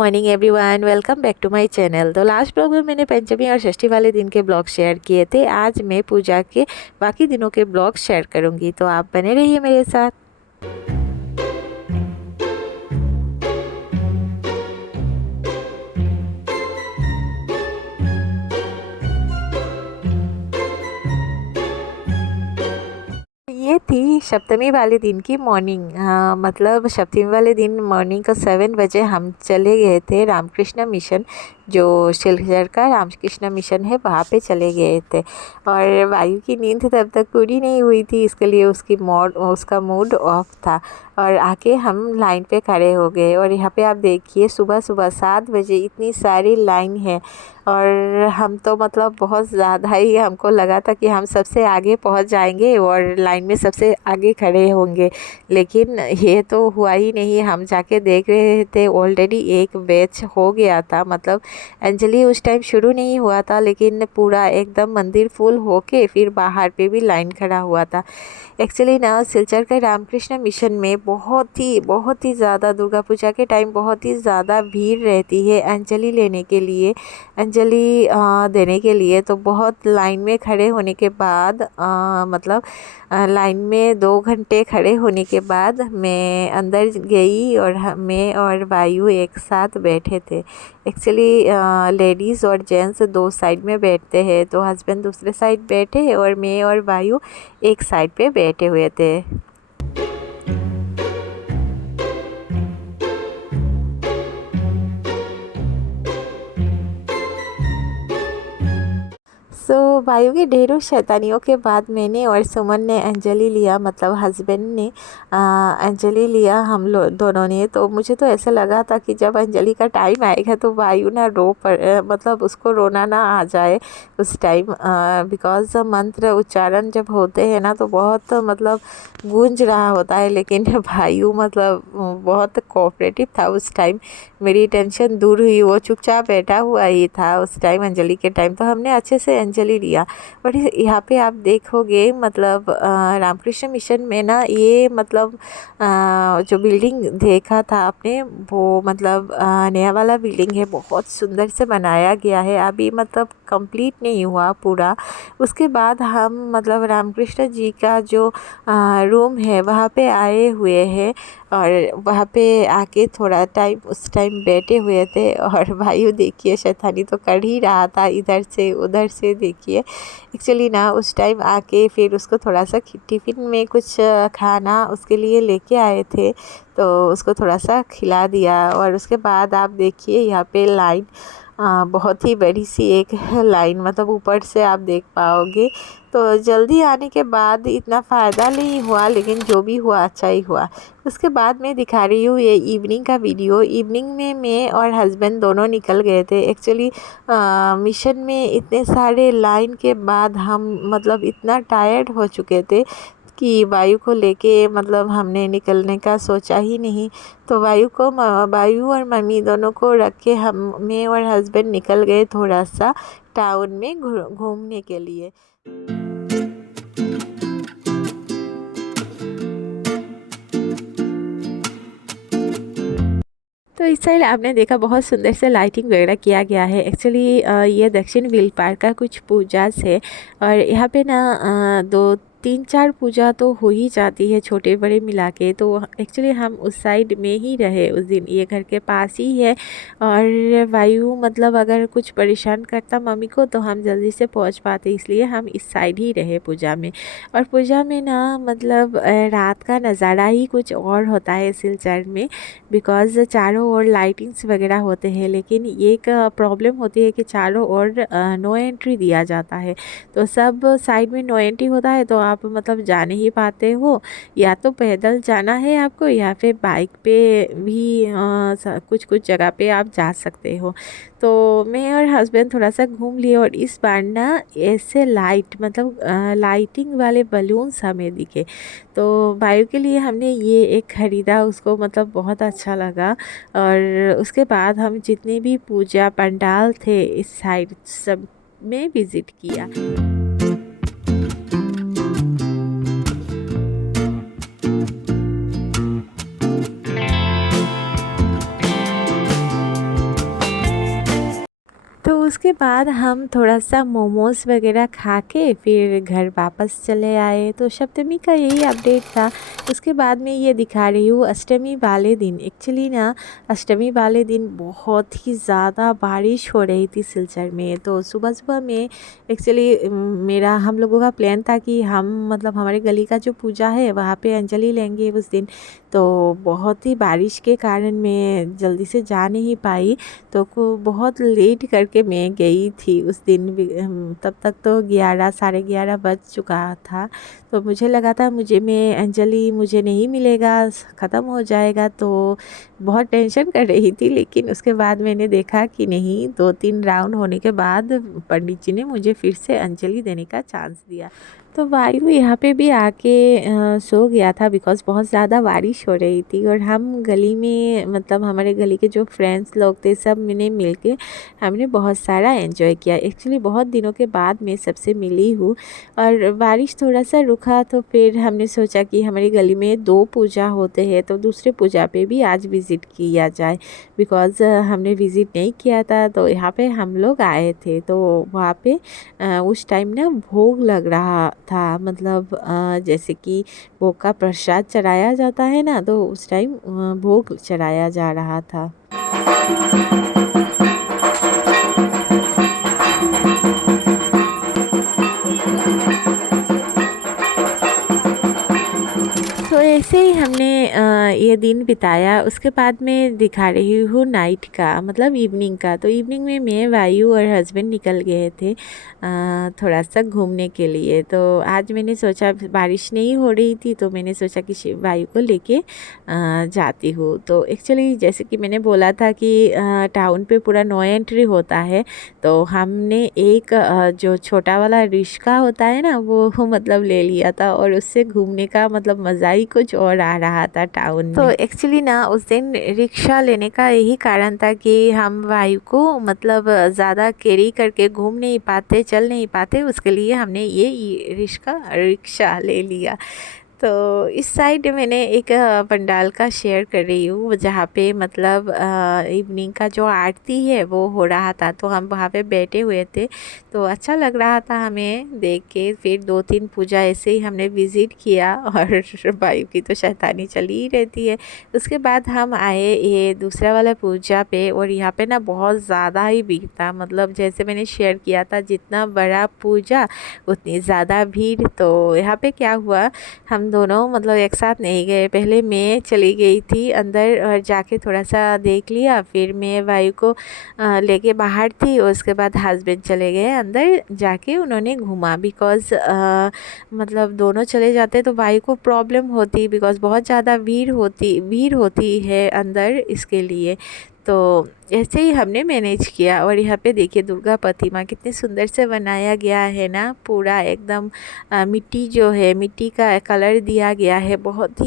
Morning everyone, welcome back to my channel. तो last blog में मैंने पंचमी और षष्ठी वाले दिन के ब्लॉग शेयर किए थे। आज मैं पूजा के बाकी दिनों के ब्लॉग शेयर करूंगी, तो आप बने रहिए मेरे साथ। ये थी सप्तमी वाले दिन की मॉर्निंग। मतलब सप्तमी वाले दिन मॉर्निंग का 7 बजे हम चले गए थे रामकृष्ण मिशन, जो सिलचर का रामकृष्ण मिशन है, वहाँ पे चले गए थे। और वायु की नींद तब तक पूरी नहीं हुई थी, इसके लिए उसका मूड ऑफ था। और आके हम लाइन पे खड़े हो गए। और यहाँ पे आप देखिए सुबह सुबह 7 बजे इतनी सारी लाइन है। और हम तो मतलब बहुत ज़्यादा ही हमको लगा था कि हम सबसे आगे पहुंच जाएंगे और लाइन में सबसे आगे खड़े होंगे, लेकिन ये तो हुआ ही नहीं। हम जाके देख रहे थे ऑलरेडी एक बैच हो गया था। मतलब अंजलि उस टाइम शुरू नहीं हुआ था, लेकिन पूरा एकदम मंदिर फुल होके फिर बाहर पे भी लाइन खड़ा हुआ था। एक्चुअली ना सिलचर के रामकृष्ण मिशन में बहुत ही ज़्यादा दुर्गा पूजा के टाइम बहुत ही ज़्यादा भीड़ रहती है अंजलि लेने के लिए, अंजलि देने के लिए। तो बहुत लाइन में खड़े होने के बाद मतलब लाइन में 2 घंटे खड़े होने के बाद मैं अंदर गई और मैं और वायु एक साथ बैठे थे। एक्चुअली लेडीज़ और जेंट्स 2 साइड में बैठते हैं, तो हस्बैंड दूसरे साइड बैठे और मैं और वायु एक साइड पे बैठे हुए थे। सो वायु की ढेरों शैतानियों के बाद मैंने और सुमन ने अंजलि लिया, मतलब हस्बैंड ने अंजलि लिया हम लोग दोनों ने। तो मुझे तो ऐसा लगा था कि जब अंजलि का टाइम आएगा तो वायु ना मतलब उसको रोना ना आ जाए उस टाइम, बिकॉज़ मंत्र उच्चारण जब होते हैं ना तो बहुत मतलब गूंज रहा होता है। लेकिन वायु मतलब बहुत कोऑपरेटिव था उस टाइम। मेरी टेंशन दूर हुई, वो चुपचाप बैठा हुआ ही था उस टाइम अंजलि के टाइम। तो हमने अच्छे से अंजलि लिया। बट यहाँ पे आप देखोगे मतलब रामकृष्ण मिशन में ना ये मतलब जो बिल्डिंग देखा था आपने, वो मतलब नया वाला बिल्डिंग है, बहुत सुंदर से बनाया गया है। अभी मतलब कंप्लीट नहीं हुआ पूरा। उसके बाद हम मतलब रामकृष्ण जी का जो रूम है वहाँ पे आए हुए हैं। और वहाँ पे आके थोड़ा टाइम उस टाइम बैठे हुए थे। और वायु देखिए शैतानी तो कर ही रहा था, इधर से उधर से देखिए। एक्चुअली ना उस टाइम आके फिर उसको थोड़ा सा टिफ़िन में कुछ खाना उसके लिए लेके आए थे, तो उसको थोड़ा सा खिला दिया। और उसके बाद आप देखिए यहाँ पे लाइन बहुत ही बड़ी सी एक लाइन, मतलब ऊपर से आप देख पाओगे। तो जल्दी आने के बाद इतना फ़ायदा नहीं हुआ, लेकिन जो भी हुआ अच्छा ही हुआ। उसके बाद मैं दिखा रही हूँ ये इवनिंग का वीडियो। इवनिंग में मैं और हस्बैंड दोनों निकल गए थे। एक्चुअली मिशन में इतने सारे लाइन के बाद हम मतलब इतना टायर्ड हो चुके थे कि वायु को लेके मतलब हमने निकलने का सोचा ही नहीं। तो वायु और मम्मी दोनों को रख के मैं और हस्बैंड निकल गए थोड़ा सा टाउन में घूमने के लिए। तो इस साइड आपने देखा बहुत सुंदर से लाइटिंग वगैरह किया गया है। एक्चुअली ये दक्षिण व्हील पार्क का कुछ पूजास है। और यहाँ पे ना 2 3 4 पूजा तो हो ही जाती है, छोटे बड़े मिला के। तो एक्चुअली हम उस साइड में ही रहे उस दिन, ये घर के पास ही है। और वायु मतलब अगर कुछ परेशान करता मम्मी को तो हम जल्दी से पहुँच पाते, इसलिए हम इस साइड ही रहे पूजा में। और पूजा में ना मतलब रात का नज़ारा ही कुछ और होता है सिलचर में, बिकॉज़ चारों ओर लाइटिंग्स वगैरह होते हैं। लेकिन ये एक प्रॉब्लम होती है कि चारों ओर नो एंट्री दिया जाता है। तो सब साइड में नो एंट्री होता है, तो आप मतलब जा नहीं पाते हो। या तो पैदल जाना है आपको, या फिर बाइक पे भी कुछ कुछ जगह पे आप जा सकते हो। तो मैं और हस्बैंड थोड़ा सा घूम लिए। और इस बार ना ऐसे लाइट मतलब लाइटिंग वाले बलून्स हमें दिखे, तो वायु के लिए हमने ये एक ख़रीदा, उसको मतलब बहुत अच्छा लगा। और उसके बाद हम जितने भी पूजा पंडाल थे इस साइड सब में विज़िट किया। तो उसके बाद हम थोड़ा सा मोमोज़ वगैरह खा के फिर घर वापस चले आए। तो सप्तमी का यही अपडेट था। उसके बाद में ये दिखा रही हूँ अष्टमी वाले दिन। एक्चुअली ना अष्टमी वाले दिन बहुत ही ज़्यादा बारिश हो रही थी सिलचर में। तो सुबह सुबह में एक्चुअली मेरा हम लोगों का प्लान था कि हम मतलब हमारे गली का जो पूजा है वहाँ पे अंजलि लेंगे उस दिन। तो बहुत ही बारिश के कारण मैं जल्दी से जा नहीं पाई। तो को बहुत लेट करके मैं गई थी उस दिन भी। तब तक तो 11 साढ़े 11 बज चुका था। तो मुझे लगा था मैं अंजलि मुझे नहीं मिलेगा, ख़त्म हो जाएगा। तो बहुत टेंशन कर रही थी। लेकिन उसके बाद मैंने देखा कि नहीं, 2-3 राउंड होने के बाद पंडित जी ने मुझे फिर से अंजलि देने का चांस दिया। तो वायु यहाँ पे भी आके सो गया था बिकॉज़ बहुत ज़्यादा बारिश हो रही थी। और हम गली में मतलब हमारे गली के जो फ्रेंड्स लोग थे सब मैंने मिल के हमने बहुत सारा एंजॉय किया। एक्चुअली बहुत दिनों के बाद मैं सबसे मिली हूँ। और बारिश थोड़ा सा रुका तो फिर हमने सोचा कि हमारी गली में 2 पूजा होते हैं तो दूसरे पूजा पे भी आज विज़िट किया जाए। बिकॉज़ हमने विज़िट नहीं किया था तो यहाँ पे हम लोग आए थे। तो वहाँ पे उस टाइम ना भोग लग रहा था। मतलब जैसे कि भोग का प्रसाद चढ़ाया जाता है ना, तो उस टाइम भोग चढ़ाया जा रहा था। तो ऐसे ही हमने ये दिन बिताया। उसके बाद मैं दिखा रही हूँ नाइट का मतलब इवनिंग का। तो इवनिंग में मैं वायु और हस्बैंड निकल गए थे थोड़ा सा घूमने के लिए। तो आज मैंने सोचा बारिश नहीं हो रही थी तो मैंने सोचा कि वायु को लेके जाती हूँ। तो एक्चुअली जैसे कि मैंने बोला था कि टाउन पे पूरा नो एंट्री होता है। तो हमने एक जो छोटा वाला रिक्शा होता है ना वो मतलब ले लिया था और उससे घूमने का मतलब मज़ा ही कुछ और आ रहा था टाउन में। तो एक्चुअली ना उस दिन रिक्शा लेने का यही कारण था कि हम वायु को मतलब ज़्यादा कैरी करके घूम नहीं पाते, चल नहीं पाते, उसके लिए हमने ये रिक्शा ले लिया। तो इस साइड मैंने एक पंडाल का शेयर कर रही हूँ जहाँ पे मतलब इवनिंग का जो आरती है वो हो रहा था। तो हम वहाँ पे बैठे हुए थे तो अच्छा लग रहा था हमें देख के। फिर 2-3 पूजा ऐसे ही हमने विज़िट किया और वायु की तो शैतानी चली ही रहती है। उसके बाद हम आए ये दूसरा वाला पूजा पे और यहाँ पे ना बहुत ज़्यादा ही भीड़ था। मतलब जैसे मैंने शेयर किया था जितना बड़ा पूजा उतनी ज़्यादा भीड़। तो यहाँ पे क्या हुआ, हम दोनों मतलब एक साथ नहीं गए। पहले मैं चली गई थी अंदर और जाके थोड़ा सा देख लिया। फिर मैं वायु को लेके बाहर थी। उसके बाद हस्बैंड चले गए अंदर, जाके उन्होंने घूमा। बिकॉज़ मतलब दोनों चले जाते तो वायु को प्रॉब्लम होती बिकॉज़ बहुत ज़्यादा भीड़ होती है अंदर, इसके लिए। तो ऐसे ही हमने मैनेज किया। और यहाँ पे देखिए दुर्गा प्रतिमा कितने सुंदर से बनाया गया है ना। पूरा एकदम मिट्टी जो है मिट्टी का कलर दिया गया है। बहुत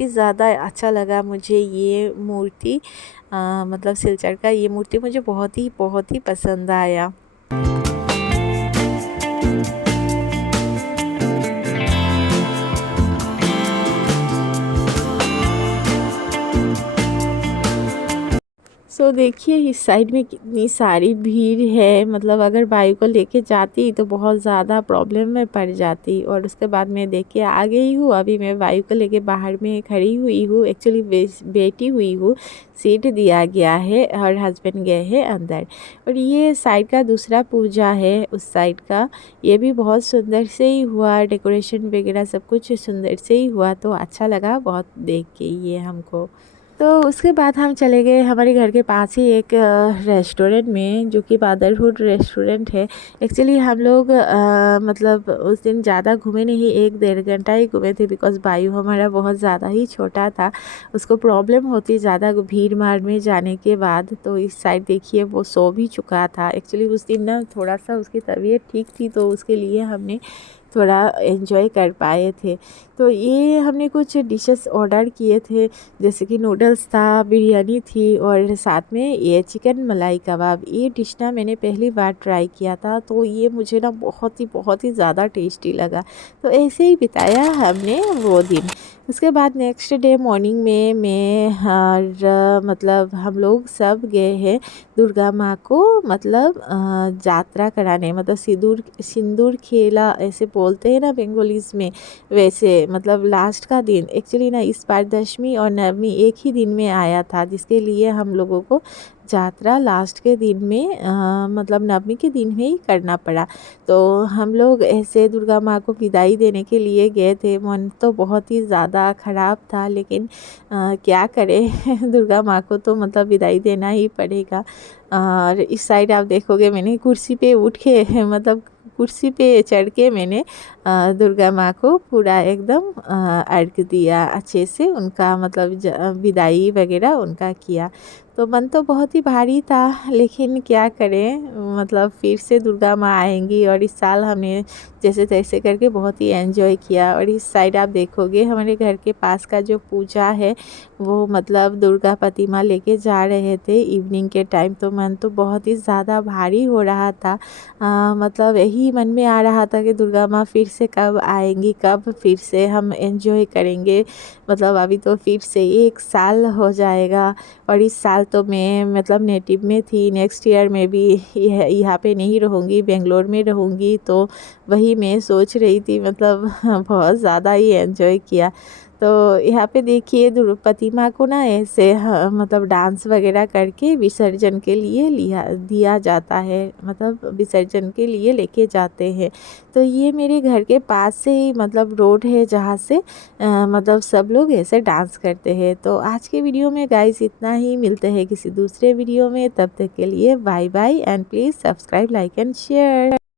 ही ज़्यादा अच्छा लगा मुझे ये मूर्ति। मतलब सिलचर का ये मूर्ति मुझे बहुत ही पसंद आया। देखिए इस साइड में कितनी सारी भीड़ है। मतलब अगर बाइक को लेके जाती तो बहुत ज़्यादा प्रॉब्लम में पड़ जाती। और उसके बाद मैं देख के आ गई हूँ। अभी मैं बाइक को लेके बाहर में खड़ी हुई हूँ। एक्चुअली बैठी हुई हूँ, सीट दिया गया है और हस्बैंड गए हैं अंदर। और ये साइड का दूसरा पूजा है उस साइड का। ये भी बहुत सुंदर से ही हुआ, डेकोरेशन वगैरह सब कुछ सुंदर से ही हुआ। तो अच्छा लगा बहुत देख के ये हमको। तो उसके बाद हम चले गए हमारे घर के पास ही एक रेस्टोरेंट में, जो कि फादरहुड रेस्टोरेंट है। एक्चुअली हम लोग मतलब उस दिन ज़्यादा घूमे नहीं, 1-1.5 घंटा ही घूमे थे। बिकॉज़ वायु हमारा बहुत ज़्यादा ही छोटा था, उसको प्रॉब्लम होती ज़्यादा भीड़ भाड़ में जाने के बाद। तो इस साइड देखिए वो सो भी चुका था। एक्चुअली उस दिन ना थोड़ा सा उसकी तबीयत ठीक थी तो उसके लिए हमने थोड़ा एंजॉय कर पाए थे। तो ये हमने कुछ डिशेस ऑर्डर किए थे, जैसे कि नूडल्स था, बिरयानी थी और साथ में ये चिकन मलाई कबाब। ये डिश ना मैंने पहली बार ट्राई किया था तो ये मुझे ना बहुत ही ज़्यादा टेस्टी लगा। तो ऐसे ही बिताया हमने वो दिन। उसके बाद नेक्स्ट डे मॉर्निंग में मैं और मतलब हम लोग सब गए हैं दुर्गा माँ को मतलब यात्रा कराने, मतलब सिंदूर खेला ऐसे बोलते हैं ना बंगालीज में, वैसे मतलब लास्ट का दिन एक्चुअली ना इस बार दशमी और नवमी एक ही दिन में आया था, जिसके लिए हम लोगों को यात्रा लास्ट के दिन में मतलब नवमी के दिन में ही करना पड़ा। तो हम लोग ऐसे दुर्गा माँ को विदाई देने के लिए गए थे। मन तो बहुत ही ज़्यादा ख़राब था, लेकिन क्या करें दुर्गा माँ को तो मतलब विदाई देना ही पड़ेगा। और इस साइड आप देखोगे मैंने कुर्सी पे उठ के मतलब कुर्सी पे चढ़ के मैंने दुर्गा माँ को पूरा एकदम अर्घ दिया, अच्छे से उनका मतलब विदाई वगैरह उनका किया। तो मन तो बहुत ही भारी था, लेकिन क्या करें मतलब फिर से दुर्गा माँ आएंगी, और इस साल हमने जैसे तैसे करके बहुत ही एंजॉय किया। और इस साइड आप देखोगे हमारे घर के पास का जो पूजा है वो मतलब दुर्गा प्रतिमा लेके जा रहे थे इवनिंग के टाइम। तो मन तो बहुत ही ज़्यादा भारी हो रहा था, मतलब यही मन में आ रहा था कि दुर्गा माँ फिर से कब आएंगी, कब फिर से हम एंजॉय करेंगे। मतलब अभी तो फिर से 1 साल हो जाएगा, और इस साल तो मैं मतलब नेटिव में थी, नेक्स्ट ईयर में भी यहाँ पे नहीं रहूँगी, बेंगलोर में रहूँगी। तो वही मैं सोच रही थी, मतलब बहुत ज़्यादा ही एंजॉय किया। तो यहाँ पे देखिए प्रतिमा को ना ऐसे मतलब डांस वगैरह करके विसर्जन के लिए दिया जाता है, मतलब विसर्जन के लिए लेके जाते हैं। तो ये मेरे घर के पास से ही मतलब रोड है जहाँ से मतलब सब लोग ऐसे डांस करते हैं। तो आज के वीडियो में गाइस इतना ही, मिलते हैं किसी दूसरे वीडियो में, तब तक के लिए bye bye and please subscribe, like and share.